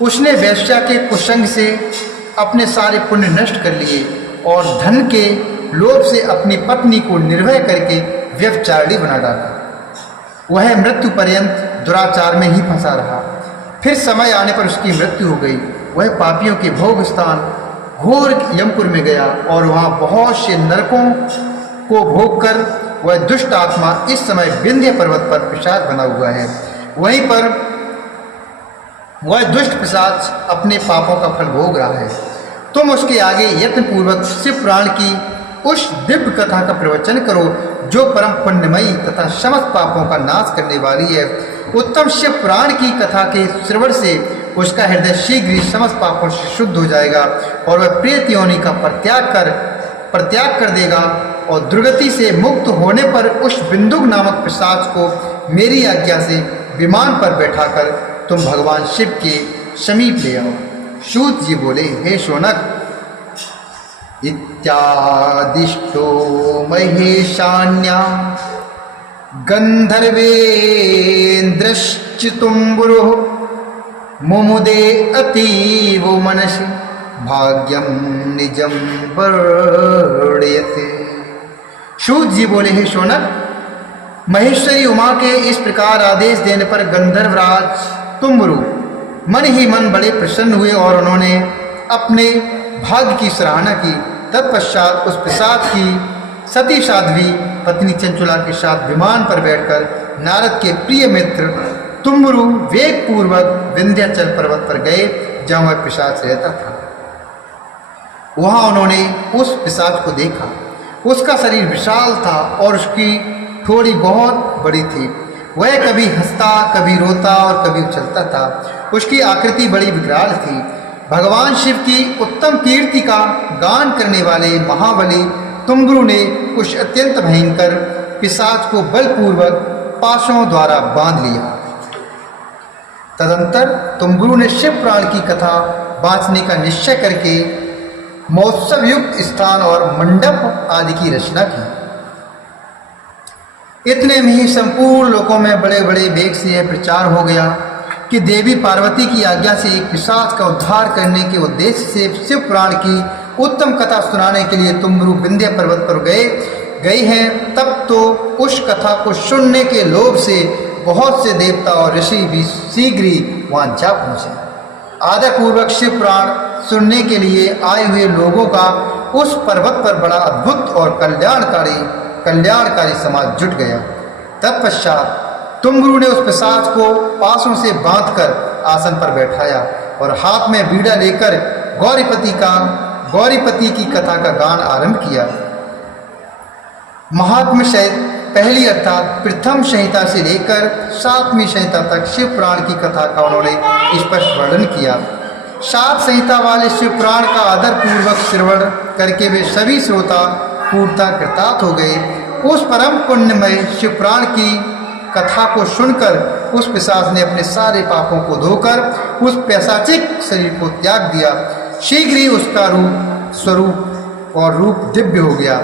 उसने वेश्या के कुसंग से अपने सारे पुण्य नष्ट कर लिए और धन के लोभ से अपनी पत्नी को निर्भय करके व्यभिचारिणी बना डाला। वह मृत्यु पर्यंत दुराचार में ही फंसा रहा। फिर समय आने पर उसकी मृत्यु हो गई। वह पापियों के भोग स्थान घोर यमपुर में गया और वहाँ बहुत से नरकों को भोग कर वह दुष्ट आत्मा इस समय विंध्य पर्वत पर पिशाच बना हुआ है। वहीं पर वह दुष्ट पिशाच अपने पापों का फल भोग रहा है। तुम उसके आगे यत्नपूर्वक शिव पुराण की उस दिव्य कथा का प्रवचन करो जो परम पुण्यमयी तथा समस्त पापों का नाश करने वाली है। उत्तम शिव पुराण की कथा के श्रवण से उसका हृदय शीघ्र ही समस्त पापों से शुद्ध हो जाएगा और वह प्रेत योनि का परित्याग कर देगा और दुर्गति से मुक्त होने पर उस बिंदुक नामक पिशाच को मेरी आज्ञा से विमान पर बैठाकर तुम भगवान शिव के समीप ले आओ। सूत जी बोले, हे शौनक, इत्यादिष्टो महेशान्या गंधर्वेन्द्रश्च तुम्बुरुः मुमुदे अतीव मनसि भाग्यम निजम वर्णयते। सूत जी बोले, हे शौनक, महेश्वरी उमा के इस प्रकार आदेश देने पर गंधर्वराज तुम्बुरु मन ही मन बड़े प्रसन्न हुए और उन्होंने अपने भाग्य की सराहना की। तत्पश्चात उस पिशाच की सती साध्वी पत्नी चंचुला के साथ विमान पर बैठकर नारद के प्रिय मित्र तुम्बुरु वेग पूर्वक विंध्याचल पर्वत पर गए जहाँ वह पिशाच रहता था। वहाँ उन्होंने उस पिशाच को देखा। उसका शरीर विशाल था और उसकी ठोड़ी बहुत बड़ी थी। वह कभी हंसता, कभी रोता और कभी उछलता था। उसकी आकृति बड़ी विकराल थी। भगवान शिव की उत्तम कीर्ति का गान करने वाले महाबली तुम्बुरु ने उस अत्यंत भयंकर पिशाच को बलपूर्वक पाशों द्वारा बांध लिया। तदंतर तुम्बुरु ने शिव पुराण की कथा बांचने का निश्चय करके महोत्सव युक्त स्थान और मंडप आदि की रचना की। इतने में ही संपूर्ण लोकों में बड़े बड़े वेग से यह प्रचार हो गया कि देवी पार्वती की आज्ञा से एक पिशाच का उद्धार करने के उद्देश्य से शिव पुराण की उत्तम कथा सुनाने के लिए तुम्बुरु विंध्य पर्वत पर गई हैं। तब तो उस कथा को सुनने के लोभ से बहुत से देवता और ऋषि भी शीघ्र ही वहाँ जा पहुँचे। आदरपूर्वक शिव पुराण सुनने के लिए आए हुए लोगों का उस पर्वत पर बड़ा अद्भुत और कल्याणकारी समाज जुट गया। तत्पश्चात तुम्बुरु ने उस पिशाच को पासों से बांधकर आसन पर बैठाया और हाथ में बीड़ा लेकर गौरीपति की कथा का गान आरंभ किया। महात्म्य सहित पहली अर्थात प्रथम संहिता से लेकर 7वीं संहिता तक शिव पुराण की कथा का उन्होंने स्पष्ट वर्णन किया। 7 संहिता वाले शिव पुराण का आदर पूर्वक श्रवण करके वे सभी श्रोता पूर्णतः कृतार्थ हो गए। उस परम पुण्यमय शिव पुराण की कथा को सुनकर उस पिशाच ने अपने सारे पापों को धोकर उस पैशाचिक शरीर को त्याग दिया। शीघ्र ही उसका स्वरूप और रूप दिव्य हो गया।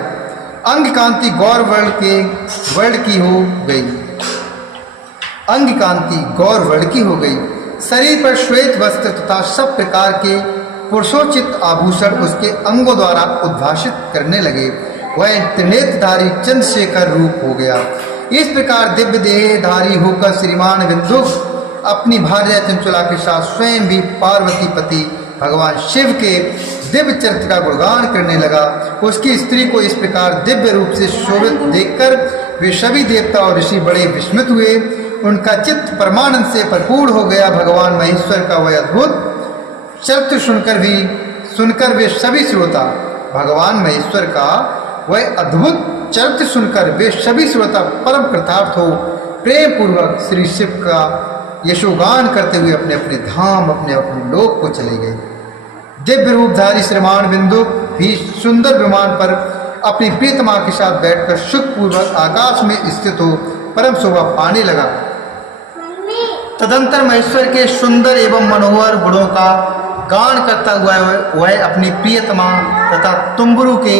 अंग कांति गौर वर्ण की हो गई। अंग कांति गौर वर्ण की हो गई। शरीर पर श्वेत वस्त्र तथा सब प्रकार के पुरुषोचित आभूषण उसके अंगों द्वारा उद्भाषित करने लगे। वह त्रिनेत्रधारी चंद्रशेखर रूप हो गया। इस प्रकार दिव्य देहधारी होकर श्रीमान विंध्युक अपनी भार्या चंचुला के साथ स्वयं भी पार्वती पति भगवान शिव के दिव्य चरित्र का गुणगान करने लगा। उसकी स्त्री को इस प्रकार दिव्य रूप से शोभित देखकर वे सभी देवता और ऋषि बड़े विस्मित हुए। उनका चित्त परमानंद से भरपूर हो गया। भगवान महेश्वर का वह अद्भुत चरित्र सुनकर वे सभी श्रोता भगवान महेश्वर का वह अद्भुत चरित्र सुनकर वे सभी श्रोता परम कृतार्थ हो प्रेम पूर्वक श्री शिव का यशोगान करते हुए अपने अपने धाम अपने अपने लोक को चले गए। दिव्य रूपधारी श्रीमान बिंदु भी सुंदर विमान पर अपनी प्रीतमा के साथ बैठकर सुखपूर्वक आकाश में स्थित हो परम शोभा पाने लगा। तदंतर महेश्वर के सुंदर एवं मनोहर गुणों का गान करता हुआ वह अपनी प्रियतमा तथा तुम्बुरु के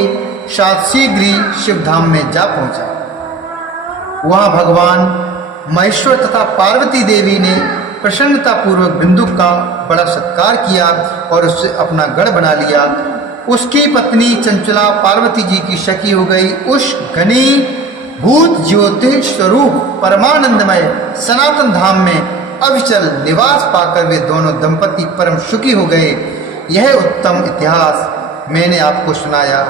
साथ शीघ्र ही शिवधाम में जा पहुंचा। वहां भगवान महेश्वर तथा पार्वती देवी ने प्रसन्नता पूर्वक बिंदु का बड़ा सत्कार किया और उससे अपना गढ़ बना लिया। उसकी पत्नी चंचला पार्वती जी की सखी हो गई। उस घनी भूत ज्योतिष स्वरूप परमानंदमय सनातन धाम में अविचल निवास पाकर वे दोनों दंपति परम सुखी हो गए। यह उत्तम इतिहास मैंने आपको सुनाया,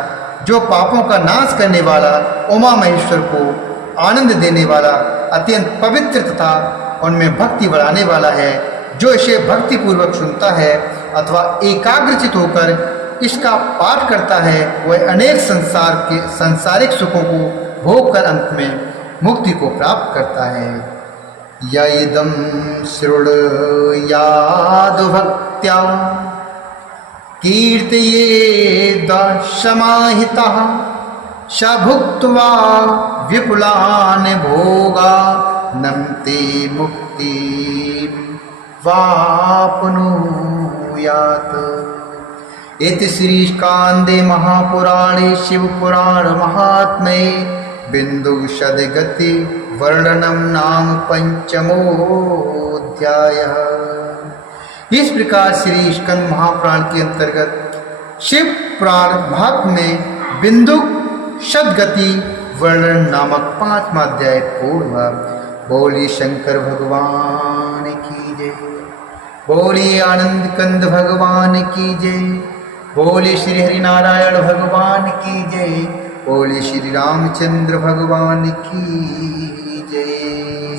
जो पापों का नाश करने वाला, उमा महेश्वर को आनंद देने वाला, अत्यंत पवित्र तथा उनमें भक्ति बढ़ाने वाला है। जो इसे भक्ति पूर्वक सुनता है अथवा एकाग्रचित होकर इसका पाठ करता है, वह अनेक सांसारिक सुखों को भोग कर अंत में मुक्ति को प्राप्त करता है। यदम शृणुयाद भक्त्या कीर्तयेद समाहितः स भुक्त्वा विपुलान् भोगान् ते मुक्ति वाप्नुयात्। इति श्रीस्कान्दे महापुराणे शिवपुराण महात्म्ये बिन्दुसद्गति वर्णनम नाम पंचमोऽध्यायः। इस प्रकार श्री स्कंद महापुराण के अंतर्गत शिव पुराण भाग में बिंदु सद्गति वर्णन नामक 5वां अध्याय पूर्ण हुआ। बोली शंकर भगवान की जय, बोली आनंद कंद भगवान की जय, बोली श्री हरिनारायण भगवान की जय, बोली श्री रामचंद्र भगवान की जय।